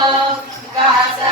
love. God's